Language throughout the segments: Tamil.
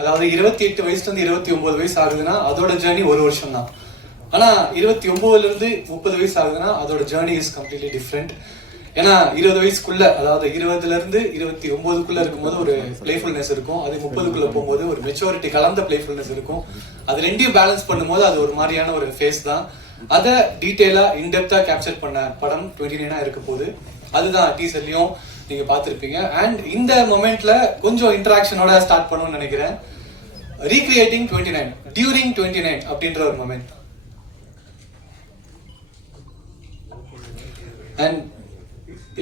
அதாவது இருபத்தி எட்டு வயசுல இருந்து இருபத்தி ஒன்பது வயசு ஆகுதுன்னா அதோட ஜேர்னி ஒரு வருஷம் தான் ஆனா இருபத்தி ஒன்பதுல இருந்து முப்பது வயசு ஆகுதுன்னா அதோட ஜேர்னி இஸ் கம்ப்ளீட்லி டிஃப்ரெண்ட் ஏன்னா இருபது வயசுக்குள்ள அதாவது இருபதுல இருந்து இருபத்தி ஒன்பதுக்குள்ள இருக்கும்போது ஒரு பிளேஃபுல்னஸ் இருக்கும். அது முப்பதுக்குள்ள போகும்போது ஒரு மெச்சூரிட்டி கலந்த பிளேஃபுல்னஸ் இருக்கும். அது ரெண்டையும் பேலன்ஸ் பண்ணும்போது அது ஒரு மாதிரியான ஒரு ஃபேஸ் தான். அதை டீட்டெயிலா இன்டெப்தா கேப்சர் பண்ண படம் டுவெண்ட்டி நைனா இருக்க போகுது. அதுதான் டீசர்லயும் நீங்க பார்த்துருப்பீங்க. அண்ட் இந்த மொமெண்ட்ல கொஞ்சம் இன்டராக்ஷனோட ஸ்டார்ட் பண்ணணும்னு நினைக்கிறேன். Recreating twenty nine during twenty nine அப்படின்ற ஒரு மொமெண்ட் அண்ட்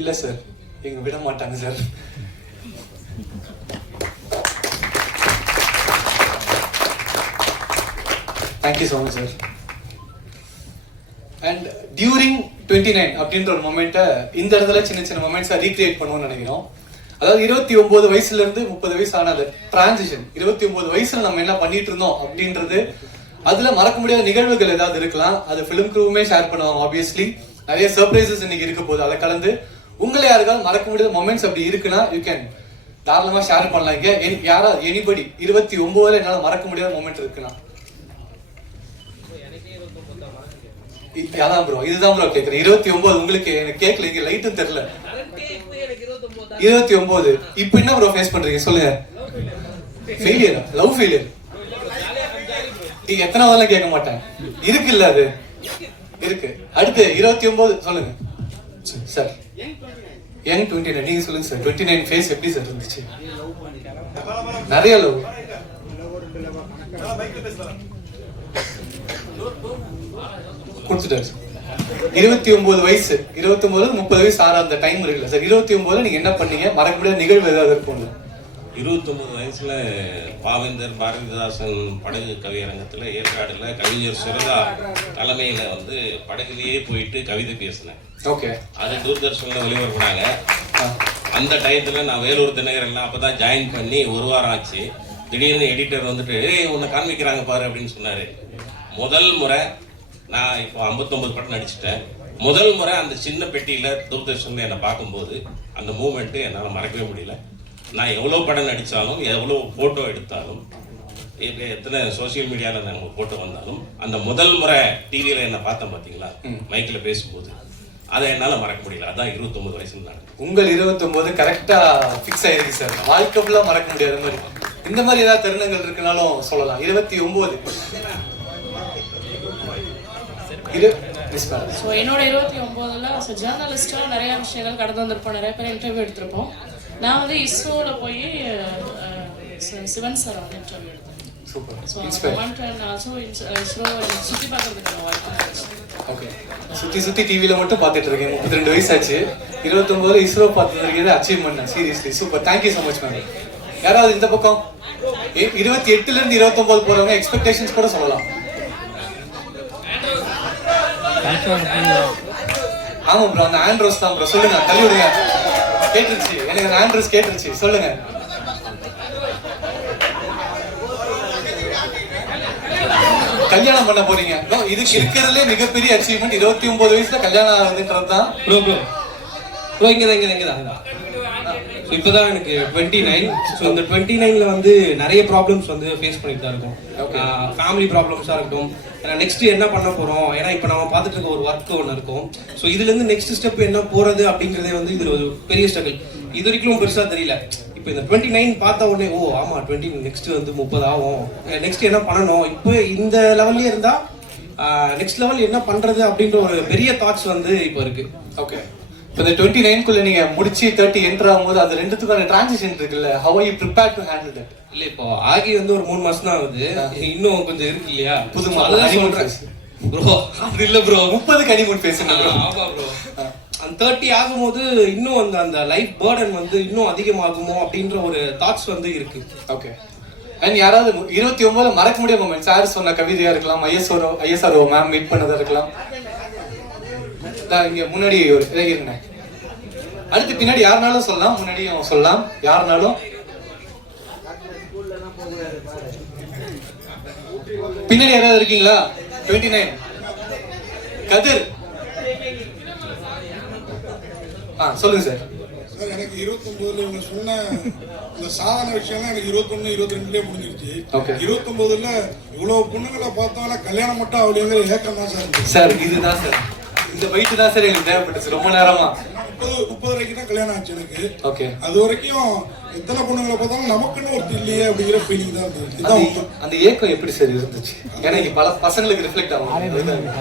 இல்ல சார் எங்க விட மாட்டாங்க sir thank you so much sir and during twenty nine அப்படின்ற ஒரு மொமெண்ட்டை இந்த இடத்துல சின்ன சின்ன மொமெண்ட்ஸை ரீக்ரியேட் பண்ணுவோம்னு நினைக்கிறோம். அதாவது இருபத்தி ஒன்பது வயசுல இருந்து முப்பது வயசு ஆனது டிரான்சிஷன் இருபத்தி ஒன்பது வயசுல நம்ம என்ன பண்ணிட்டு இருந்தோம் அப்படின்றது அதுல மறக்க முடியாத நிகழ்வுகள் ஏதாவது இருக்கலாம். அது ஃபிலிம் க்ரூவுமே ஷேர் பண்ணுவாங்க ஆப்வியஸ்லி நிறைய சர்ப்ரைசஸ் இன்னைக்கு இருக்க போகுது. அதை கலந்து உங்களை யாருக்காவது மறக்க முடியாத மொமெண்ட்ஸ் அப்படி இருக்குன்னா யூ கேன் தாராளமா ஷேர் பண்ணலாம் இங்க. என்- யாரா எனிபடி இருபத்தி ஒன்பதுல என்னால மறக்க முடியாத மொமெண்ட் இருக்குன்னா. அதான் ப்ரோ இதுதான் ப்ரோ கேக்குறேன். இருபத்தி ஒன்பது உங்களுக்கு எனக்கு கேட்கல இங்க லைட்டும் தெரியல. இருபத்தி ஒன்பது. இப்போ என்ன ப்ரோ ஃபேஸ் பண்றீங்க? சொல்லுங்க. ஃபெயிலியர் லவ் ஃபெயிலியர் நீங்க எத்தனை வரலாம் கேட்க மாட்டேன். இருக்கு இல்ல அது. இருக்கு. அடுத்து இருபத்தி ஒன்பது சொல்லுங்க. சார் யங் டுவெண்ட்டி நைன் நீங்க சொல்லுங்க சார் டுவெண்ட்டி நைன் ஃபேஸ் எப்படி சார் இருந்துச்சு? நிறைய லவ் கொடுத்துட்டாரு இருபத்தி ஒன்பது வயசு இருபத்தி ஒன்பது முப்பது வயசு ஆற அந்த டைம் இருக்குல்ல சார் இருபத்தி ஒன்பதுல நீங்க என்ன பண்ணீங்க? மறக்க முடியாத நிகழ்வு ஏதாவது இருக்கும்ல இருபத்தொன்பது வயசுல பாவேந்தர் பாரதிதாசன் படகு கவியரங்கத்துல ஏற்காடுல கவிஞர் சுரதா தலைமையில வந்து படகுலயே போயிட்டு கவிதை பேசினேன். ஓகே அது தூர்தர்ஷன்ல ஒளிபரப்புனாங்க அந்த டயத்துல நான் வேலூர் தினகரன்ல அப்பதான் ஜாயின் பண்ணி ஒரு வாரம் ஆச்சு. திடீர்னு எடிட்டர் வந்துட்டு ஏய் உன்னை காண்பிக்கிறாங்க பாரு அப்படின்னு சொன்னாரு. முதல் முறை நான் இப்போ 59 படம் நடிச்சிட்டேன் முதல் முறை அந்த சின்ன பெட்டியில தூர்தர்ஷன்ல என்னை பார்க்கும்போது அந்த மூமெண்ட் என்னால் மறக்கவே முடியல. நான் எவ்வளோ படம் நடித்தாலும் எவ்வளோ ஃபோட்டோ எடுத்தாலும் எத்தனை சோஷியல் மீடியாவில் நம்ம போட்டு வந்தாலும் அந்த முதல் முறை டிவியில் என்னை பார்த்தேன் பார்த்தீங்களா மைக்கில் பேசும்போது. அதை என்னால் மறக்க முடியல. அதான் 29 வயசுல நான் உங்கள் இருபத்தி ஒன்பது கரெக்டா ஃபிக்ஸ் ஆயிருக்கு சார் வாழ்க்கை ஃபுல்லா மறக்க முடியாத மாதிரி. இந்த மாதிரி ஏதாவது தருணங்கள் இருக்குனாலும் சொல்லலாம். இருபத்தி ஒன்பது இரு ஸோ என்னோட இருபத்தி ஒம்போதில் ஸோ ஜேர்னலிஸ்ட்டாக நிறைய விஷயங்கள் கடந்து வந்திருப்போம். நிறைய பேர் இன்டர்வியூ எடுத்திருப்போம். நான் வந்து இஸ்ரோவில் போய் சிவன் சார் வந்து இன்டர்வியூ எடுத்தேன். சூப்பர் ஸோ ஆல்சோ இஸ்ரோ சுற்றி பார்க்கறதுக்கான வாய்ப்பு ஓகே சுத்தி சுத்தி டிவில மட்டும் பார்த்துட்டு இருக்கேன். முப்பத்தி ரெண்டு வயசு ஆச்சு இருபத்தொன்பது ISRO பார்த்துருக்கிறது achievement seriously super thank you so much ma'am யாராவது இந்த பக்கம்? இருபத்தி எட்டுல இருந்து இருபத்தொன்பது போறவங்க எக்ஸ்பெக்டேஷன்ஸ் கூட சொல்லலாம். ஆமாம் ப்ரோ அந்த ஆண்ட்ரோஸ் தான் ப்ரோ சொல்லுங்க தள்ளி விடுங்க கேட்டுருச்சு. எனக்கு அந்த ஆண்ட்ரோஸ் கேட்டுருச்சு. சொல்லுங்க. கல்யாணம் பண்ண போறீங்க. No, இதுக்கு இருக்கிறதுலே மிகப்பெரிய அச்சீவ்மெண்ட் இருபத்தி ஒன்பது வயசுல கல்யாணம் ஆகுதுன்றது தான் ப்ரோ ப்ரோ ப்ரோ இங்கே தான் இங்கே தான் இங்கே தான் ஸோ இப்போ தான் எனக்கு டுவெண்ட்டி நைன் ஸோ இந்த டுவெண்ட்டி நைனில் வந்து நிறைய ப்ராப்ளம்ஸ் வந்து ஃபேஸ் பண்ணிட்டு தான் இருக்கோம். ஃபேமிலி ப்ராப்ளம்ஸாக இருக்கட்டும். ஏன்னா நெக்ஸ்ட் என்ன பண்ண போகிறோம் ஏன்னா இப்போ நம்ம பார்த்துட்டு இருக்க ஒரு ஒர்க் ஒன்று இருக்கும். ஸோ இதுலேருந்து நெக்ஸ்ட் ஸ்டெப் என்ன போகிறது அப்படிங்கிறதே வந்து இது ஒரு பெரிய ஸ்ட்ரகிள் இது வரைக்கும் பெருசாக தெரியல. இப்போ இந்த டுவெண்ட்டி நைன் பார்த்த உடனே ஓ ஆமாம் டுவெண்ட்டி நெக்ஸ்ட் வந்து முப்பது ஆகும். நெக்ஸ்ட் என்ன பண்ணணும்? இப்போ இந்த லெவல்லே இருந்தால் நெக்ஸ்ட் லெவல் என்ன பண்ணுறது அப்படின்ற ஒரு பெரிய தாட்ஸ் வந்து இப்போ இருக்குது ஓகே இப்போ இந்த டுவெண்ட்டி நைன்குள்ள நீங்க முடிச்சு தேர்ட்டி என்டர் ஆகும்போது அது ரெண்டுத்துக்கான டிரான்சிஷன் இருக்குல்ல? How you prepare to handle that இல்ல இப்போ ஆகி வந்து ஒரு மூணு மாசம் தான் ஆகுது. இன்னும் கொஞ்சம் இருக்கு இல்லையா? புது. ப்ரோ அது இல்ல ப்ரோ முப்பது கனிமூன் பேசுங்க. ஆமா ப்ரோ அந்த தேர்ட்டி ஆகும்போது இன்னும் அந்த அந்த லைஃப் பேர்டன் வந்து இன்னும் அதிகமாகுமோ அப்படின்ற ஒரு தாட்ஸ் வந்து இருக்கு. ஓகே அண்ட் யாராவது இருபத்தி ஒன்பதுல மறக்க முடியாத மூமெண்ட் சார் சொன்ன கவிதையா இருக்கலாம் ஐஎஸ்ஆர்ஓ ஐஎஸ்ஆர்ஓ மேம் மீட் பண்ணதா இருக்கலாம். இதான் இங்க முன்னாடி ஒரு இருங்க அடுத்து பின்னாடி யாருனாலும் சொல்லலாம் முன்னாடியும் சொல்லலாம். யாருனாலும். பின்னாடி யாராவது இருக்கீங்களா? டுவெண்ட்டி நைன் கதிர். ஆ சொல்லுங்க சார். சார் எனக்கு இருபத்தொன்பதுல இவங்க சொன்ன இந்த சாதனை விஷயம்லாம் எனக்கு இருபத்தொன்னு இருபத்தி ரெண்டுலயே முடிஞ்சிருச்சு. Okay. இருபத்தொன்பதுல இவ்வளவு பொண்ணுங்களை பார்த்தோம்னா கல்யாணம் மட்டும் அவளுங்கிற ஏக்கம் தான் சார். சார் இதுதான் சார். இந்த பைட்டு தான் சார் எங்களுக்கு தேவைப்பட்டுச்சு ரொம்ப நேரமா. முப்பது முப்பது வரைக்கும் தான் கல்யாணம் ஆச்சு எனக்கு. ஓகே அது வரைக்கும் எத்தனை பொண்ணுங்களை பார்த்தாலும் நமக்குன்னு ஒருத்தர் இல்லையே அப்படிங்கிற ஃபீலிங் தான் இருந்தது. அந்த ஏக்கம் எப்படி சார் இருந்துச்சு? ஏன்னா இங்க பல பசங்களுக்கு ரிஃப்ளெக்ட் ஆகும்.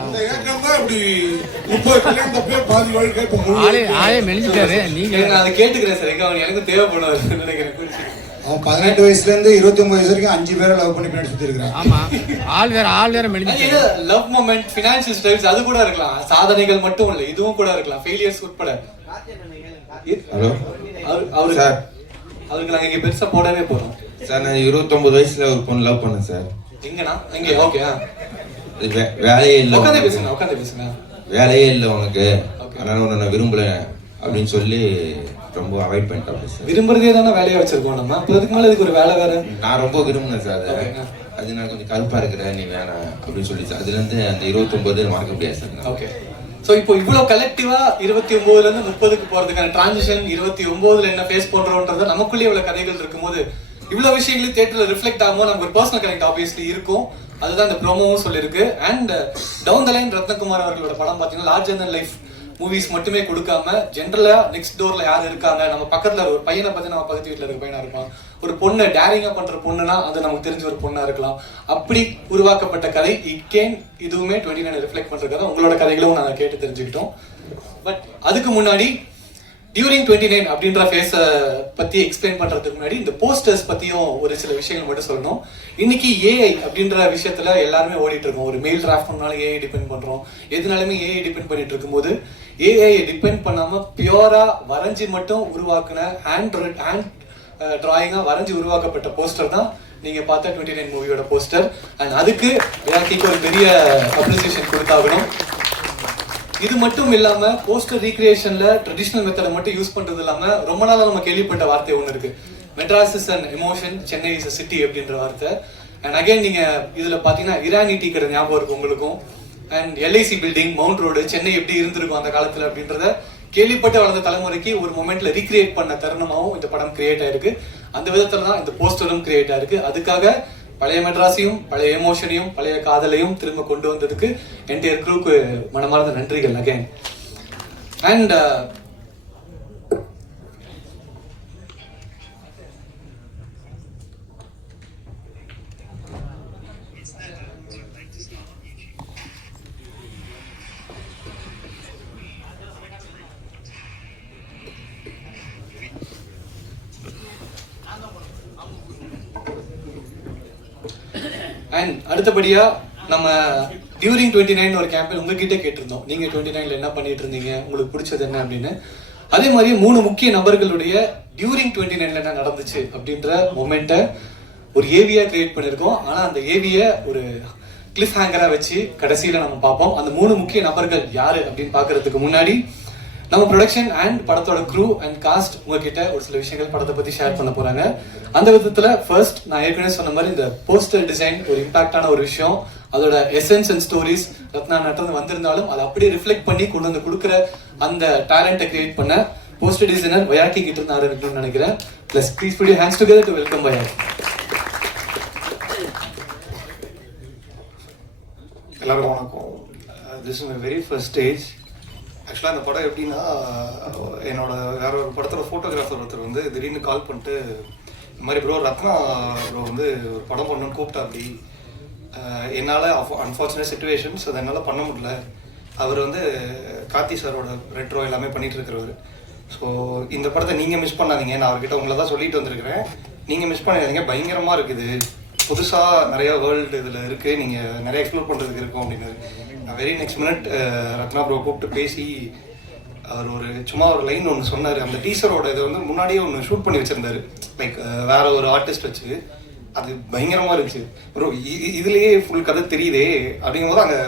அந்த ஏக்கம் தான் இப்படி முப்பது கல்யாணத்தப்பே பாதி வாழ்க்கை இப்போ முழு ஆளே ஆளே மெலிஞ்சிட்டாரு. நீங்க எனக்கு நான் அதை கேட்டுக்கிறேன் சார். எங்க அவன் எனக்கு தேவைப்படுவார் நினைக்கிறேன். அவன் பதினெட்டு வயசுல இருந்து இருபத்தி ஒன்பது வயசு வரைக்கும் அஞ்சு பேரை லவ் பண்ணி பின்னாடி சுத்தி இருக்கிறான். ஆமா. ஆள் வேற ஆள் வேற மெலிஞ்சிட்டாரு லவ் மூமெண்ட் ஃபினான்ஷியல் ஸ்டைல்ஸ் அது கூட இருக்கலாம். சாதனைகள் மட்டும் இல்ல இதுவும் கூட இருக்கலாம். ஃபெயிலியர்ஸ் உட்பட. ஹலோ அவரு- அவரு. சார். அவருக்கு நாங்க இங்க பெருசா போடவே போறோம். சார் நான் இருபத்தொன்பது வயசுல ஒரு பொண்ணு லவ் பண்ணேன் சார் எங்கண்ணா இங்க ஓகே வேலையே இல்லை உட்காந்தே. பேசுங்க உட்காந்தே பேசுங்க. வேலையே இல்லை உனக்கு. அதனால உன்னை நான் விரும்பல அப்படின்னு சொல்லி ரொம்ப அவாய்ட் பண்ணிட்டேன் சார். விரும்புறதே தானே வேலையா வச்சிருக்கோம் நம்ம? அப்ப அதுக்கு மேல இதுக்கு ஒரு வேலை வேற? நான் ரொம்ப விரும்பினேன் சார் அதை. அது நான் கொஞ்சம் கருப்பா இருக்கிற நீ வேணாம் அப்படின்னு சொல்லி சார். அதுல இருந்து அந்த இருபத்தொன்பது மறக்க முடியாது சார். ஓகே. சோ இப்போ இவ்வளவு கலெக்டிவா இருபத்தி ஒன்பதுல இருந்து முப்பதுக்கு போறதுக்கான டிரான்சிஷன் இருபத்தி ஒன்பதுல என்ன ஃபேஸ் பண்றோம்ன்றது நமக்குள்ளே இவ்வளவு கதைகள் இருக்கும்போது இவ்வளவு விஷயங்களும் தியேட்டர்ல ரிஃப்ளெக்ட் ஆகும்போது நமக்கு ஒரு பர்சனல் கனெக்ட் ஆப்வியஸ்லி இருக்கும். அதுதான் இந்த ப்ரோமோவும் சொல்லியிருக்கு. And down the line Rathnakumar அவர்களோட படம் பாத்தீங்கன்னா லார்ஜ் தன் லைஃப் மூவிஸ் மட்டுமே கொடுக்காம ஜென்ரலா நெக்ஸ்ட் டோர்ல யார் இருக்காங்க? நம்ம பக்கத்துல ஒரு பையனை பத்தி நம்ம பக்கத்து வீட்டுல இருக்க பையனா இருப்பான். ஒரு பொண்ணு டேரிங்கா பண்ற பொண்ணுனா அது நமக்கு தெரிஞ்ச ஒரு பொண்ணா இருக்கலாம். அப்படி உருவாக்கப்பட்ட கதை இக்கேன் இதுவுமே டுவெண்ட்டி நைன் ரிஃப்ளெக்ட் பண்ற கதை உங்களோட கதைகளும் நாங்க கேட்டு தெரிஞ்சுக்கிட்டோம். பட் அதுக்கு முன்னாடி டியூரிங் டுவெண்ட்டி நைன் அப்படின்ற ஃபேஸை பற்றி எக்ஸ்பிளைன் பண்ணுறதுக்கு முன்னாடி இந்த போஸ்டர்ஸ் பற்றியும் ஒரு சில விஷயங்கள் மட்டும் சொல்லணும். இன்னைக்கு ஏஐ அப்படின்ற விஷயத்தில் எல்லாருமே ஓடிட்டு இருக்கோம். ஒரு மெயில் டிராஃப்ட் பண்ணாலும் ஏஐ டிபெண்ட் பண்ணுறோம் எதுனாலுமே ஏஐ டிபெண்ட் பண்ணிட்டு இருக்கும்போது ஏஐ டிபெண்ட் பண்ணாமல் பியூரா வரைஞ்சி மட்டும் உருவாக்குன ஹேண்ட் ஹேண்ட் டிராயிங்காக வரைஞ்சி உருவாக்கப்பட்ட போஸ்டர் தான் நீங்கள் பார்த்த டுவெண்ட்டி நைன் மூவியோட போஸ்டர் அண்ட் அதுக்கு எனக்கு ஒரு பெரிய அப்ரிசியேஷன் கொடுத்தாகணும். இது மட்டும் இல்லாம போஸ்டர் ரீக்ரியேஷன்ல ட்ரெடிஷனல் மெத்தட மட்டும் யூஸ் பண்றது இல்லாம ரொம்ப நாளா நம்ம கேள்விப்பட்ட வார்த்தை ஒண்ணு இருக்கு. Madras is emotion Chennai is a city அப்படின்ற வார்த்தை. அண்ட் அகைன் நீங்க இதுல பாத்தீங்கன்னா இரானி டீ கடை ஞாபகம் இருக்கு உங்களுக்கும். And LIC building Mount Road Chennai எப்படி இருந்திருக்கும் அந்த காலத்துல அப்படின்றத கேள்விப்பட்டு வளர்ந்த தலைமுறைக்கு ஒரு மொமெண்ட்ல ரீக்ரியேட் பண்ண தருணமாகவும் இந்த படம் கிரியேட் ஆயிருக்கு. அந்த விதத்துல தான் இந்த போஸ்டரும் கிரியேட் ஆயிருக்கு. அதுக்காக பழைய மெட்ராஸையும் பழைய எமோஷனையும் பழைய காதலையும் திரும்ப கொண்டு வந்ததுக்கு என்டையர் குரூக்கு மனமார்ந்த நன்றிகள் அகைன் அண்ட் அடுத்தபடியா நம்ம டியூரிங் டுவெண்ட்டி நைன் ஒரு கேம்பெயின் உங்ககிட்ட கேட்டிருந்தோம். நீங்க டுவெண்ட்டி நைன்ல என்ன பண்ணிட்டு இருந்தீங்க உங்களுக்கு பிடிச்சது என்ன அப்படின்னு? அதே மாதிரி மூணு முக்கிய நபர்களுடைய டியூரிங் டுவெண்ட்டி நைன்ல என்ன நடந்துச்சு அப்படின்ற மொமெண்ட்டை ஒரு ஏவியா கிரியேட் பண்ணியிருக்கோம். ஆனா அந்த ஏவிய ஒரு கிளிஃப் ஹேங்கரா வச்சு கடைசியில நம்ம பார்ப்போம். அந்த மூணு முக்கிய நபர்கள் யாரு அப்படின்னு பாக்குறதுக்கு முன்னாடி நம்ம ப்ரொடக்ஷன் அண்ட் படத்தோட க்ரூ அண்ட் காஸ்ட் உங்ககிட்ட ஒரு சில விஷயங்கள் படத்தை பத்தி ஷேர் பண்ண போறாங்க. அந்த விதத்துல ஃபர்ஸ்ட் நான் ஏற்கனவே சொன்ன மாதிரி இந்த போஸ்டர் டிசைன் ஒரு இம்பாக்டான ஒரு விஷயம். அதோட எசன்ஸ் அண்ட் ஸ்டோரிஸ் ரத்னா நட்டது வந்திருந்தாலும் அதை அப்படியே ரிஃப்ளெக்ட் பண்ணி கொண்டு வந்து கொடுக்குற அந்த டேலண்ட்டை கிரியேட் பண்ண போஸ்டர் டிசைனர் வயாக்கி கிட்ட இருந்து ஆரம்பிக்கணும்னு நினைக்கிறேன். Plus please put hands together to welcome வயாக்கி எல்லாருக்கும் வணக்கம். This is my very first stage ஆக்சுவலாக அந்த படம் எப்படின்னா என்னோட வேற ஒரு படத்தோட ஃபோட்டோகிராஃபர் ஒருத்தர் வந்து திடீர்னு கால் பண்ணிட்டு இந்த மாதிரி ப்ரோ ரத்னா ப்ரோ வந்து ஒரு படம் பண்ணணும்னு கூப்பிட்டா அப்படி என்னால் அன்ஃபார்ச்சுனேட் சுச்சுவேஷன்ஸ் அதை என்னால் பண்ண முடியல. அவர் வந்து கார்த்தி சாரோட ரெட்ரோ எல்லாமே பண்ணிட்டு இருக்கிறவர் ஸோ இந்த படத்தை நீங்கள் மிஸ் பண்ணாதீங்க. நான் அவர்கிட்ட உங்களை தான் சொல்லிட்டு வந்திருக்கிறேன். நீங்கள் மிஸ் பண்ணாதீங்க பயங்கரமாக இருக்குது. புதுசாக நிறையா வேர்ல்டு இதில் இருக்குது நீங்கள் நிறைய எக்ஸ்ப்ளோர் பண்ணுறதுக்கு இருக்கும் அப்படின்னு. நான் very next minute Rathna bro கூப்பிட்டு பேசி அவர் ஒரு சும்மா ஒரு லைன் ஒன்று சொன்னார். அந்த டீசரோட இதை வந்து முன்னாடியே ஒன்று ஷூட் பண்ணி வச்சுருந்தாரு. லைக் வேற ஒரு ஆர்டிஸ்ட் வச்சு. அது பயங்கரமாக இருந்துச்சு. ப்ரோ இதுலேயே ஃபுல் கதை தெரியுதே அப்படிங்கும்போது அங்கே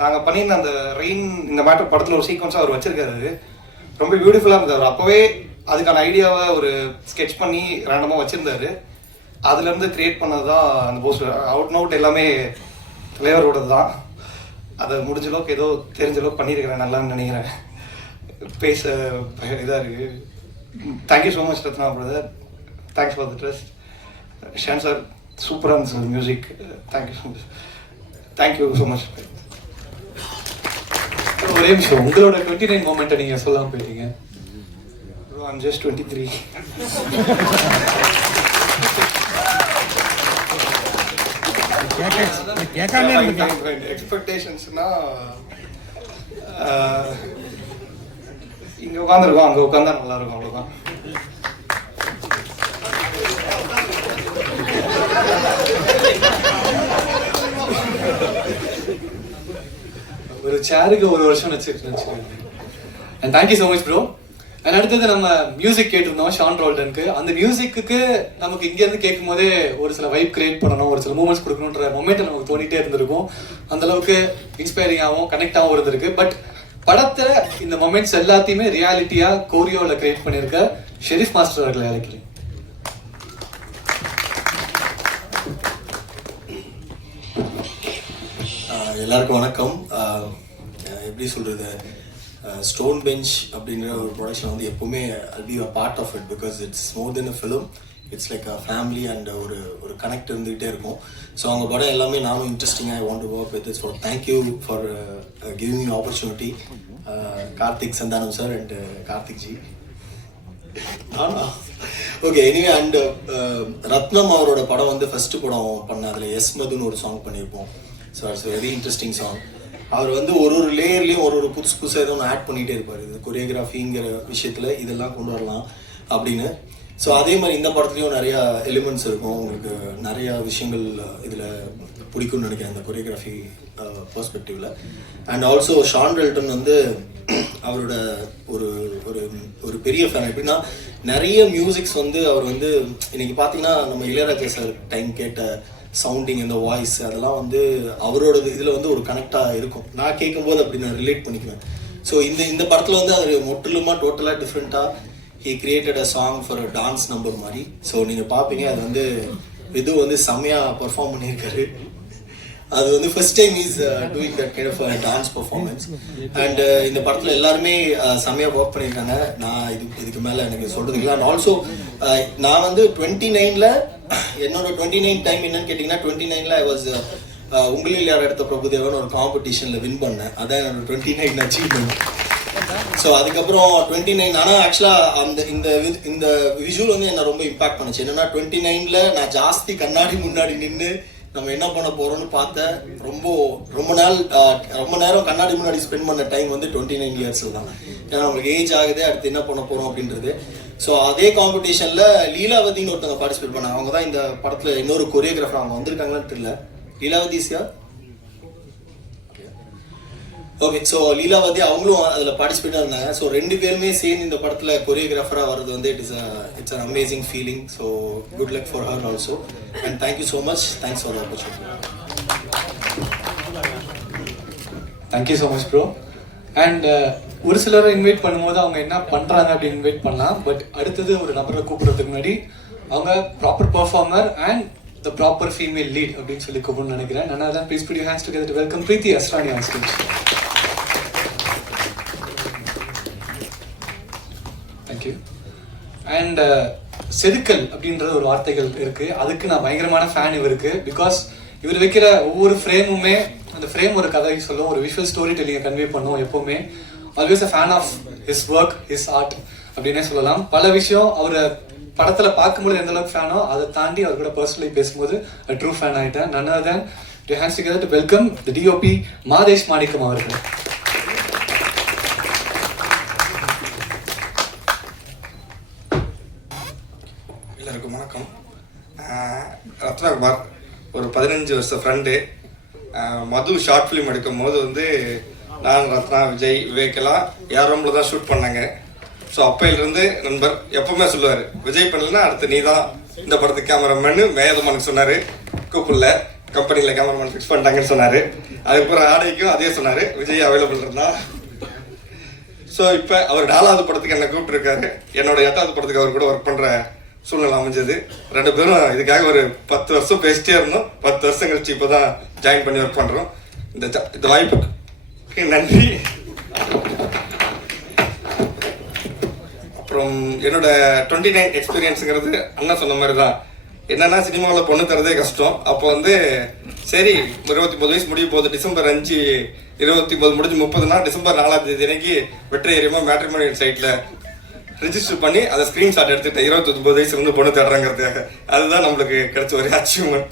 நாங்கள் பண்ணியிருந்த அந்த ரெயின் இந்த மேட்டர் படத்தில் ஒரு சீக்வன்ஸாக அவர் வச்சிருக்காரு. ரொம்ப பியூட்டிஃபுல்லாக இருந்தது அவர். அப்போவே அதுக்கான ஐடியாவை ஒரு ஸ்கெட்ச் பண்ணி ரேண்டமாக வச்சுருந்தாரு. அதுல இருந்து கிரியேட் பண்ணது தான் அந்த போஸ்டர் அவுட் அண்ட் அவுட் எல்லாமே தலைவரோடது தான். அதை முடிஞ்ச அளவுக்கு ஏதோ தெரிஞ்ச அளவுக்கு பண்ணியிருக்கிறேன் நல்லான்னு நினைக்கிறேன். பேச இதாக இருக்கு. Thank you so much Rathna brother thanks for the trust Shan sir சூப்பராக இருந்துச்சு sir music thank you so much thank you so much ஒரே நிமிஷம் உங்களோட டுவெண்ட்டி நைன் மூமெண்ட்டை நீங்கள் சொல்லாமல் போயிட்டீங்க. ஐம் ஜஸ்ட் டுவெண்ட்டி த்ரீ எக்ஸ்பெக்டேஷன்ஸ்னா இங்கே உட்காந்துருக்கோம் அங்கே உட்காந்தா நல்லா இருக்கும் அவ்வளவுதான். ஒரு சேருக்கு ஒரு வருஷம் வச்சுருக்கேன் and thank you so much bro and அடுத்தது நம்ம மியூசிக் கேட்டிருந்தோம் ஷான் ரோல்டனுக்கு அந்த மியூசிக்கு நமக்கு இங்கேருந்து கேட்கும் போதே ஒரு சில வைப் கிரியேட் பண்ணணும் ஒரு சில மூமெண்ட்ஸ் கொடுக்கணுன்ற மொமெண்ட் நமக்கு தோணிட்டே இருந்திருக்கும். அந்த அளவுக்கு இன்ஸ்பைரிங்காகவும் கனெக்டாகவும் இருந்திருக்கு. பட் படத்தை இந்த மொமெண்ட்ஸ் எல்லாத்தையுமே ரியாலிட்டியா கோரியோவில் கிரியேட் பண்ணியிருக்க ஷெரீஃப் மாஸ்டர் அவர்களை அழைக்கிறேன். எல்லாருக்கும் வணக்கம். எப்படி சொல்கிறது ஸ்டோன் பெஞ்ச் அப்படிங்கிற ஒரு ப்ரொடக்ஷன் வந்து எப்போவுமே all be a part of it because it's more than a film it's like a family and ஒரு ஒரு கனெக்ட் இருந்துகிட்டே இருக்கும். ஸோ அவங்க படம் எல்லாமே நானும் இன்ட்ரெஸ்டிங்காக I want to work with so thank you for giving you opportunity Karthik Santhanam sir and Karthik ji okay anyway and Rathnam அவரோட படம் வந்து ஃபர்ஸ்ட் படம் பண்ண அதில் எஸ் மதுன்னு ஒரு சாங் பண்ணியிருப்போம் so it's very interesting song அவர் வந்து ஒரு ஒரு லேயர்லேயும் ஒரு ஒரு புதுசு புதுசாக ஏதோ ஒன்று ஆட் பண்ணிகிட்டே இருப்பார். இது கொரியோகிராஃபிங்கிற விஷயத்தில் இதெல்லாம் கொண்டு வரலாம் அப்படின்னு. ஸோ அதே மாதிரி இந்த படத்துலையும் நிறையா எலிமெண்ட்ஸ் இருக்கும். உங்களுக்கு நிறையா விஷயங்கள் இதில் பிடிக்கும்னு நினைக்கிறேன் அந்த கொரியோகிராஃபி பர்ஸ்பெக்டிவ்ல அண்ட் ஆல்சோ ஷான் ரெல்டன் வந்து அவரோட ஒரு ஒரு ஒரு பெரிய ஃபேன் எப்படின்னா நிறைய மியூசிக்ஸ் வந்து அவர் வந்து இன்னைக்கு பார்த்தீங்கன்னா நம்ம இளையராஜா சார் டைம் கேட்ட சவுண்டிங் இந்த வாய்ஸ் அதெல்லாம் வந்து அவரோட இதில் வந்து ஒரு கனெக்டாக இருக்கும். நான் கேட்கும்போது அப்படி நான் ரிலேட் பண்ணிக்குவேன். ஸோ இந்த இந்த படத்தில் வந்து அது முற்றிலுமா டோட்டலாக டிஃப்ரெண்ட்டாக he created a song for a dance number மாதிரி. ஸோ நீங்கள் பார்ப்பீங்க அது வந்து விது வந்து செம்மையாக பர்ஃபார்ம் பண்ணியிருக்காரு. அது வந்து first time is doing that kind of dance performance and இந்த படத்தில் எல்லாருமே uh, செம்மையாக ஒர்க் பண்ணியிருக்காங்க. நான் இது இதுக்கு மேலே எனக்கு சொல்கிறதுக்கு இல்லை. அண்ட் ஆல்சோ uh, நான் வந்து டுவெண்ட்டி நைனில் என்னோட டுவெண்ட்டி நைன் டைம் என்னன்னு கேட்டிங்கன்னா டுவெண்ட்டி நைனில் ஐ வாஸ் uh, உங்களில் யார் எடுத்த பிரபுதேவன் ஒரு காம்படிஷனில் வின் பண்ணேன். அதான் என்னோட டுவெண்ட்டி நைன் அச்சீவ்மெண்ட் ஸோ அதுக்கப்புறம் டுவெண்ட்டி நைன் ஆனால் ஆக்சுவலாக அந்த இந்த இந்த விஷுவல் வந்து என்ன ரொம்ப இம்பாக்ட் பண்ணுச்சு. என்னன்னா டுவெண்ட்டி நைனில் நான் ஜாஸ்தி கண்ணாடி முன்னாடி நின்று நம்ம என்ன பண்ண போறோம்னு பார்த்த ரொம்ப ரொம்ப நாள் ரொம்ப நேரம் கண்ணாடி முன்னாடி ஸ்பெண்ட் பண்ண டைம் வந்து டுவெண்ட்டி நைன் இயர்ஸில் தான். ஏன்னா நம்மளுக்கு ஏஜ் ஆகுது அடுத்து என்ன பண்ண போறோம் அப்படின்றது. ஸோ அதே காம்படிஷன்ல லீலாவதின்னு ஒருத்தவங்க பார்ட்டிசிபேட் பண்ணாங்க. அவங்க தான் இந்த படத்தில் இன்னொரு கொரியோகிராஃபர் அவங்க வந்திருக்காங்களான்னு தெரியல. லீலாவதி சியா ஓகே ஸோ லீலாவதி அவங்களும் அதில் பார்ட்டிசிபேட்டாக இருந்தாங்க. ஸோ ரெண்டு பேருமே சேர்ந்து இந்த படத்தில் கொரியோகிராஃபராக வர்றது வந்து it is it's an amazing feeling so good luck for her also and thank you so much thanks for the opportunity thank you so much bro and ஒரு சிலரை இன்வைட் பண்ணும்போது அவங்க என்ன பண்ணுறாங்க அப்படின்னு இன்வைட் பண்ணலாம். பட் அடுத்தது ஒரு நபரை கூப்பிட்றதுக்கு முன்னாடி அவங்க proper performer and the proper female lead அப்படின்னு சொல்லி கூப்பிடணும்னு நினைக்கிறேன். நான் தான். Please put you hands together welcome Preethi Asrani on stage thank you and uh, செதுக்கல் அப்படின்ற ஒரு வார்த்தைகள் இருக்கு. அதுக்கு நான் பயங்கரமான ஃபேன் இவருக்கு பிகாஸ் இவர் வைக்கிற ஒவ்வொரு ஃப்ரேமுமே அந்த ஃப்ரேம் ஒரு கதை சொல்லும் ஒரு விஷுவல் ஸ்டோரி டெல்லிங்கை கன்வே பண்ணுவோம் எப்பவுமே. Always a fan of his work his art அப்படின்னே சொல்லலாம். பல விஷயம் அவரை படத்துல பார்க்கும்போது எந்த அளவுக்கு ஃபேனோ அதை தாண்டி அவர் கூட பர்சனலி பேசும்போது ட்ரூ ஃபேன் ஆயிட்டேன். None then to hands together to welcome the DOP Madhesh Manickam அவர்கள் எல்லாருக்கும் வணக்கம் ரத்னகுமார் ஒரு பதினஞ்சு வருஷம் ஃப்ரெண்டு மது ஷார்ட் ஃபிலிம் எடுக்கும் போது வந்து நான் ரத்னா விஜய் விவேக்கெல்லாம் யார் ரூமில் தான் ஷூட் பண்ணாங்க. ஸோ அப்பையிலிருந்து நண்பர் எப்பவுமே சொல்லுவார் விஜய் பண்ணலன்னா அடுத்து நீ தான் இந்த படத்துக்கு கேமராமேனு மேதமானுக்கு சொன்னார் கூப்பிடல கம்பெனியில் கேமராமேன் ஃபிக்ஸ் பண்ணிட்டாங்கன்னு சொன்னார். அதுக்கப்புறம் ஆடைக்கும் அதே சொன்னார் விஜய் அவைலபிள் இருந்தா. ஸோ இப்போ அவர் நாலாவது படத்துக்கு என்னை கூப்பிட்டுருக்காரு. என்னோட எட்டாவது படத்துக்கு அவர் கூட ஒர்க் பண்ணுற சூழ்நிலை அமைஞ்சது. ரெண்டு பேரும் இதுக்காக ஒரு பத்து வருஷம் பேசிட்டே இருந்தோம். பத்து வருஷம் கழிச்சு இப்போ தான் ஜாயின் பண்ணி ஒர்க் பண்ணுறோம் இந்த இந்த வாய்ப்புக்கு நன்றி. அப்புறம் என்னோட டுவெண்ட்டி நைன் எக்ஸ்பீரியன்ஸுங்கிறது அண்ணா சொன்ன மாதிரி தான் என்னன்னா சினிமாவில் பொண்ணு தரதே கஷ்டம். அப்போ வந்து சரி இருபத்தி ஒன்பது வயசு முடிய போகுது. டிசம்பர் அஞ்சு இருபத்தி ஒன்பது முடிஞ்சு முப்பதுனா டிசம்பர் நாலாம் தேதி அன்னைக்கு வெற்றி ஏரியமா மேட்ரிமோனியல் சைட்டில் ரிஜிஸ்டர் பண்ணி அதை ஸ்க்ரீன்ஷாட் எடுத்துட்டேன் இருபத்தி ஒன்பது வயசு வந்து பொண்ணு தேடுறாங்கிறதுக்காக. அதுதான் நம்மளுக்கு கிடைச்ச ஒரு அச்சீவ்மெண்ட்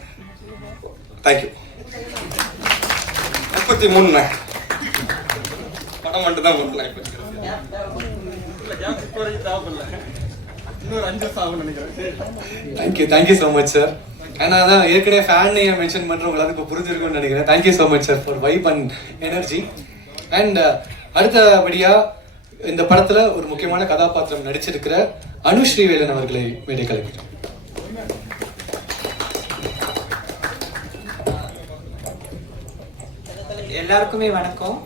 தேங்க்யூ முப்பத்தி மூணு படம் மட்டும் தான் பண்ணலாம் இப்போ thank you thank you so much sir ஏன்னா அதான் ஏற்கனவே ஃபேன் மென்ஷன் பண்ணுற உங்களுக்கு இப்போ புரிஞ்சிருக்கும்னு நினைக்கிறேன். Thank you so much sir for vibe and energy and அடுத்தபடியாக இந்த படத்துல ஒரு முக்கியமான கதாபாத்திரம் நடிச்சிருக்கிற அனு ஸ்ரீவேலன் அவர்களை மேடை கலைக்கிறோம் எல்லாருக்குமே வணக்கம்.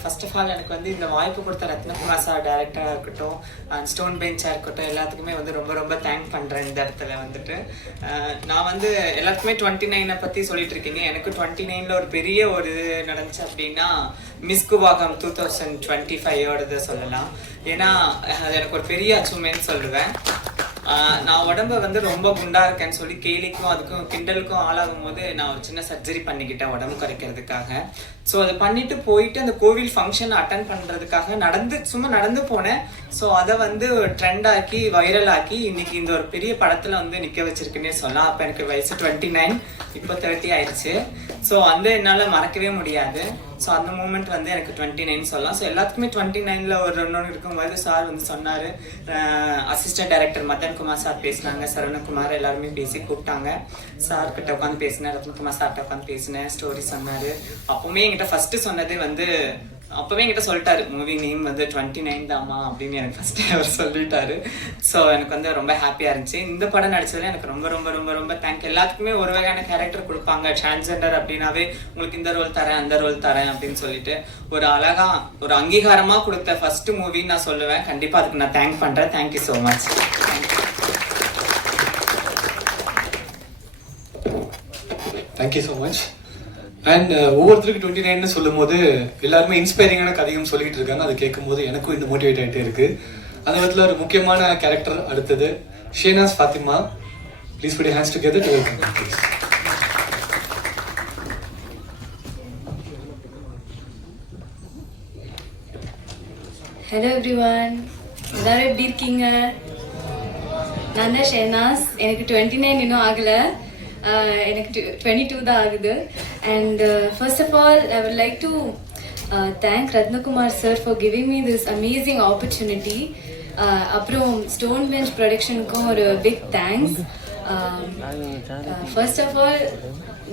ஃபஸ்ட் ஆஃப் ஆல் எனக்கு வந்து இந்த வாய்ப்பு கொடுத்த ரத்னகுமார் சார் டேரக்டராக இருக்கட்டும் அண்ட் ஸ்டோன் பெஞ்சாக இருக்கட்டும் எல்லாத்துக்குமே வந்து ரொம்ப ரொம்ப தேங்க் பண்ணுறேன் இந்த இடத்துல வந்துட்டு. நான் வந்து எல்லாத்துக்குமே டுவெண்ட்டி நைனை பற்றி சொல்லிட்டு இருக்கீங்க. எனக்கு டுவெண்ட்டி நைனில் ஒரு பெரிய ஒரு இது நடந்துச்சு அப்படின்னா மிஸ்குவாகம் டூ தௌசண்ட் டுவெண்ட்டி ஃபைவோடது சொல்லலாம். ஏன்னா அது எனக்கு ஒரு பெரிய அச்சீவ்மெண்ட் சொல்லுவேன். நான் உடம்ப வந்து ரொம்ப குண்டா இருக்கேன்னு சொல்லி கேலிக்கும் அதுக்கும் கிண்டலுக்கும் ஆளாகும் போது நான் ஒரு சின்ன சர்ஜரி பண்ணிக்கிட்டேன் உடம்பு குறைக்கிறதுக்காக. ஸோ அதை பண்ணிட்டு போயிட்டு அந்த கோவில் ஃபங்க்ஷன் அட்டன் பண்ணுறதுக்காக நடந்து சும்மா நடந்து போனேன். ஸோ அதை வந்து ட்ரெண்டாக்கி வைரலாக்கி இன்னைக்கு இந்த ஒரு பெரிய படத்தில் வந்து நிற்க வச்சிருக்குன்னே சொல்லலாம். அப்போ எனக்கு வயசு டுவெண்ட்டி நைன் இப்போ தேர்ட்டி ஆயிடுச்சு. ஸோ வந்து என்னால் மறக்கவே முடியாது. ஸோ அந்த மூமெண்ட் வந்து எனக்கு டுவெண்ட்டி நைன் சொல்லலாம். ஸோ எல்லாத்துக்குமே டுவெண்ட்டி நைனில் ஒரு இன்னொன்று இருக்கும்போது சார் வந்து சொன்னார். Assistant director Madan Kumar sir பேசினாங்க. சரவணகுமார் எல்லாருமே பேசி கூப்பிட்டாங்க. சார் கிட்ட உட்காந்து பேசினேன். ரத்னகுமார் சார்கிட்ட உட்காந்து பேசினேன். ஸ்டோரி சொன்னார். அப்பவுமே என்கிட்ட ஃபர்ஸ்ட் சொன்னதே வந்து அப்பவே என்கிட்ட சொல்லிட்டாரு மூவி நேம் வந்து டுவெண்ட்டி நைன் தாமா அப்படின்னு எனக்கு ஃபர்ஸ்ட் அவர் சொல்லிட்டாரு. ஸோ எனக்கு வந்து ரொம்ப ஹாப்பியாக இருந்துச்சு. இந்த படம் நடிச்சதுல எனக்கு ரொம்ப ரொம்ப ரொம்ப ரொம்ப தேங்க் எல்லாத்துக்குமே ஒரு வகையான கேரக்டர் கொடுப்பாங்க. டிரான்ஸ்ஜெண்டர் அப்படின்னாவே உங்களுக்கு இந்த ரோல் தரேன் அந்த ரோல் தரேன் அப்படின்னு சொல்லிட்டு ஒரு அழகா ஒரு அங்கீகாரமா கொடுத்த ஃபர்ஸ்ட் மூவின்னு நான் சொல்லுவேன். கண்டிப்பாக அதுக்கு நான் தேங்க் பண்றேன். Thank you so much thank you so much and uh, ஒவ்வொருத்தருக்கு டுவெண்ட்டி நைன்னு சொல்லும் போது எல்லாருமே இன்ஸ்பைரிங்கான கதையும் சொல்லிட்டு இருக்காங்க. அதை கேட்கும்போது எனக்கும் இன்னும் மோட்டிவேட் ஆகிட்டே இருக்கு. அந்த விதத்தில் ஒரு முக்கியமான கேரக்டர் அடுத்தது Shenaz Fathima. Please put hands together to welcome please hello everyone எல்லாரும் எப்படி இருக்கீங்க? நான் தான் ஷேனாஸ். எனக்கு டுவெண்ட்டி நைன் இன்னும் ஆகலை. Uh, எனக்கு டுவெண்ட்டி டூ தான் ஆகுது. And first of all I would like to thank Rathnakumar sir for giving me this amazing opportunity அப்புறம் ஸ்டோன் பெஞ்ச் ப்ரொடக்ஷனுக்கும் ஒரு big thanks first of all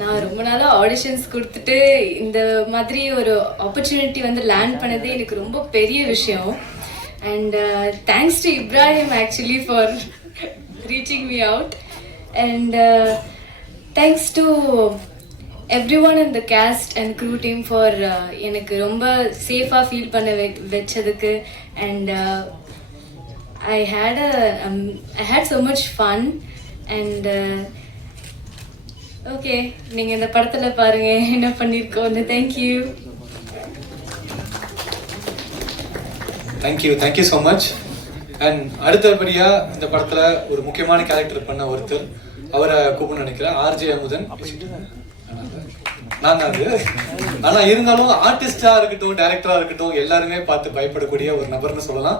நான் ரொம்ப நாளாக ஆடிஷன்ஸ் கொடுத்துட்டு இந்த மாதிரி ஒரு ஆப்பர்ச்சுனிட்டி வந்து லேண்ட் பண்ணதே எனக்கு ரொம்ப பெரிய விஷயம். And thanks to Ibrahim actually for reaching me out and thanks to every one the cast and crew team for எனக்கு ரொம்ப சேஃபாக ஃபீல் பண்ண வெ வச்சதுக்கு. And I had I had so much fun and okay நீங்கள் இந்த படத்தில் பாருங்க. என்ன பண்ணியிருக்கோம் thank you thank you thank you so much and அடுத்தபடியாக இந்த படத்தில் ஒரு முக்கியமான கேரக்டர் பண்ண ஒருத்தர். அவரை கூப்பிட நினைக்கிறேன். ஆர்ஜே அமுதன். நான் அது. ஆனா இருந்தாலும் ஆர்டிஸ்டா இருக்கட்டும் டைரக்டரா இருக்கட்டும் எல்லாருமே பார்த்து பயப்படக்கூடிய ஒரு நபர்னு சொல்லலாம்.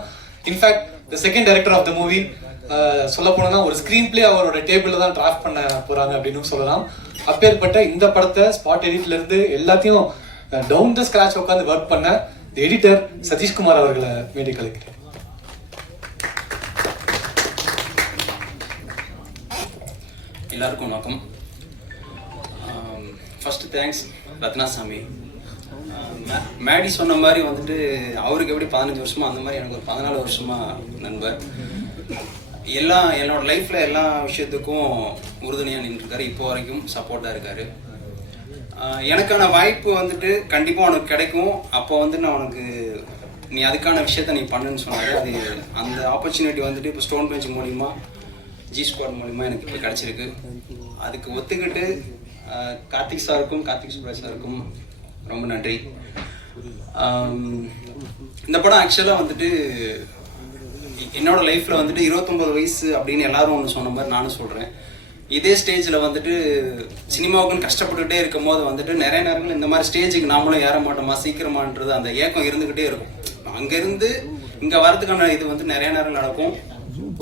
In fact the second director of the movie சொல்ல போனோம்னா ஒரு ஸ்கிரீன் பிளே அவரோட டேபிள்ல தான் டிராஃப்ட் பண்ண போறாங்க அப்படின்னு சொல்லலாம். அப்பேற்பட்ட இந்த படத்தை ஸ்பாட் எடிட்ல இருந்து எல்லாத்தையும் டவுன் த ஸ்கிராச் உட்காந்து ஒர்க் பண்ண எடிட்டர் சதீஷ்குமார் அவர்களை வேண்டி கலைக்கிறேன். எல்லாருக்கும் வணக்கம். First thanks Rathnasamy. மே- மேடி சொன்ன மாதிரி வந்துட்டு அவருக்கு எப்படி பதினஞ்சு வருஷமா அந்த மாதிரி எனக்கு ஒரு பதினாலு வருஷமா நண்பர். எல்லா என்னோட லைஃப்பில் எல்லா விஷயத்துக்கும் உறுதுணையாக நின்றுருக்காரு. இப்போ வரைக்கும் சப்போர்ட்டாக இருக்காரு. எனக்கான வாய்ப்பு வந்துட்டு கண்டிப்பாக உனக்கு கிடைக்கும். அப்போ வந்து நான் உனக்கு நீ அதுக்கான விஷயத்த நீ பண்ணுன்னு சொன்னாரு. அது அந்த ஆப்பர்ச்சுனிட்டி வந்துட்டு இப்போ ஸ்டோன் பெஞ்ச் மூலிமா ஜி ஸ்குவாட் மூலிமா எனக்கு இப்போ கிடச்சிருக்கு. அதுக்கு ஒத்துக்கிட்டு கார்த்திக் சாருக்கும் கார்த்திக் சுப்ராஜ் சாருக்கும் ரொம்ப நன்றி. இந்த படம் ஆக்சுவலாக வந்துட்டு என்னோட லைஃப்பில் வந்துட்டு இருபத்தொம்பது வயசு அப்படின்னு எல்லாரும் ஒன்று சொன்ன மாதிரி நானும் சொல்கிறேன் இதே ஸ்டேஜில் வந்துட்டு சினிமாவுக்குன்னு கஷ்டப்பட்டுக்கிட்டே இருக்கும் போது வந்துட்டு நிறைய நேரங்கள் இந்த மாதிரி ஸ்டேஜுக்கு நாமளும் ஏற மாட்டோமா சீக்கிரமான்றது அந்த ஏக்கம் இருந்துக்கிட்டே இருக்கும். அங்கேருந்து இங்கே வரதுக்கான இது வந்து நிறைய நேரம் நடக்கும்.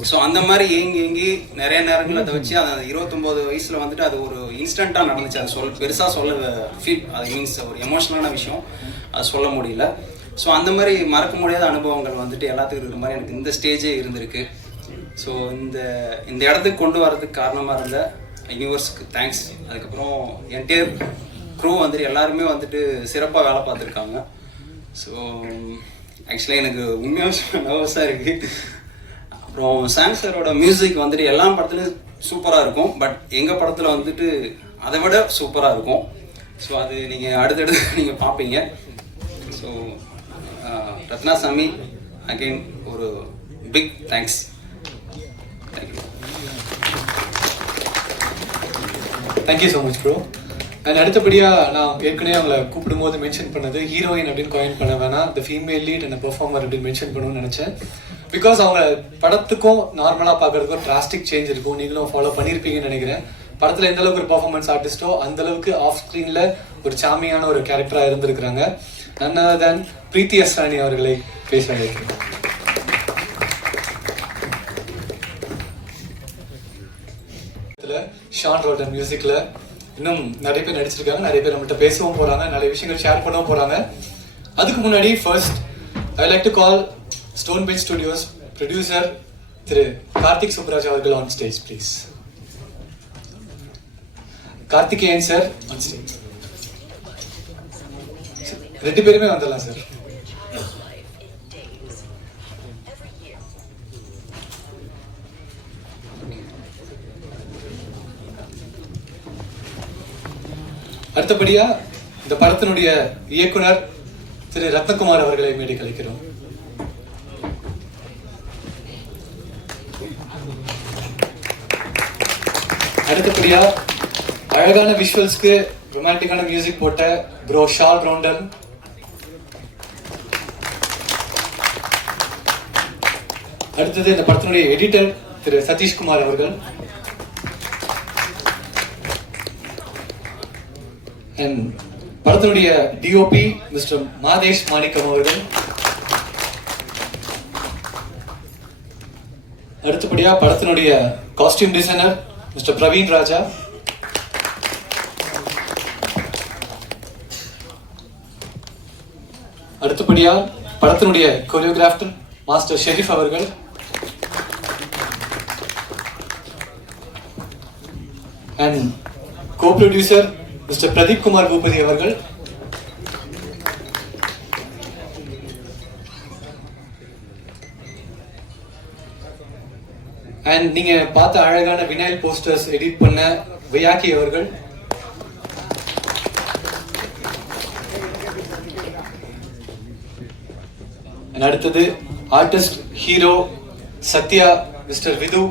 ஸோ அந்த மாதிரி ஏங்கி ஏங்கி நிறைய நேரங்கள் அதை வச்சு அந்த இருபத்தொம்போது வயசில் வந்துட்டு அது ஒரு இன்ஸ்டண்ட்டாக நடந்துச்சு. அது சொல் பெருசாக சொல்ல ஃபீல் அது மீன்ஸ் ஒரு எமோஷனலான விஷயம். அது சொல்ல முடியல. ஸோ அந்த மாதிரி மறக்க முடியாத அனுபவங்கள் வந்துட்டு எல்லாத்துக்கும் இருக்கிற மாதிரி எனக்கு இந்த ஸ்டேஜே இருந்திருக்கு. ஸோ இந்த இந்த இடத்துக்கு கொண்டு வரதுக்கு காரணமாக இருந்த யூனிவர்ஸ்க்கு தேங்க்ஸ் அதுக்கப்புறம் என்டையர் க்ரூ வந்துட்டு எல்லாருமே வந்துட்டு சிறப்பாக வேலை பார்த்துருக்காங்க. ஸோ ஆக்சுவலாக எனக்கு உண்மையாக நர்வஸாக இருக்குது அப்புறம் சாம் சாரோட மியூசிக் வந்துட்டு எல்லா படத்துலையும் சூப்பராக இருக்கும். பட் எங்கள் படத்தில் வந்துட்டு அதை விட சூப்பராக இருக்கும். ஸோ அது நீங்கள் அடுத்தடுத்து நீங்கள் பார்ப்பீங்க ஸோ ரத்னாசாமி அகெயின் ஒரு big thanks thank you thank you so much bro and அடுத்தபடியாக நான் ஏற்கனவே அவங்கள கூப்பிடும்போது மென்ஷன் பண்ணது ஹீரோயின் அப்படின்னு காயின் பண்ண வேணாம். The female lead and performer அப்படின்னு மென்ஷன் பண்ணணும்னு நினச்சேன். பிகாஸ் அவங்க படத்துக்கும் நார்மலாக பார்க்கறதுக்கும் டிராஸ்டிக் சேஞ்ச் இருக்கும். நீங்களும் ஃபாலோ பண்ணியிருப்பீங்கன்னு நினைக்கிறேன். படத்தில் எந்த அளவுக்கு ஒரு பர்ஃபார்மன்ஸ் ஆர்டிஸ்டோ அந்த அளவுக்கு ஆஃப் ஸ்க்ரீனில் ஒரு சாமியான ஒரு கேரக்டராக இருந்திருக்கிறாங்க. நன் தென் பிரீத்தி அஸ்ரானி அவர்களை பேச வைக்கிறேன். ஷான் ரோட்டன் மியூசிக்ல இன்னும் நிறைய பேர் நடிச்சிருக்காங்க. நிறைய பேர் நம்மகிட்ட பேசவும் போறாங்க. நிறைய விஷயங்கள் ஷேர் பண்ணவும் போறாங்க. அதுக்கு முன்னாடி first I like to call stone bench studios producer Thiru Karthik Subbaraj அவர்கள் on stage please Karthikeyan sir on stage ரெண்டு பேருமே வந்துடலாம் சார் அடுத்தபடியா இந்த படத்தினுடைய இயக்குனர் திரு ரத்னகுமார் அவர்களை மேடை கலைக்கிறோம். அடுத்தபடியா அழகான விஷுவல்ஸ்க்கு ரொமான்டிக்கான மியூசிக் போட்ட ப்ரோ ஷால் ரவுண்டல் அடுத்தது இந்த படத்தினுடைய எடிட்டர் திரு சதீஷ்குமார் அவர்கள். அண்ட் படத்தினுடைய டிஓபி மிஸ்டர் மாதேஷ் மாணிக்கம் அவர்கள். அடுத்தபடியா படத்தினுடைய costume designer mister Praveen Raja அடுத்தபடியா படத்தினுடைய கொரியோகிராஃபர் மாஸ்டர் ஷெரீஃப் அவர்கள். And co producer mister Pradeep Kumar Boopathy அவர்கள். அண்ட் நீங்க பார்த்த அழகான வினைல் போஸ்டர்ஸ் எடிட் பண்ண வியாக்கி அவர்கள். அடுத்தது artist hero Sathya mister Vidhu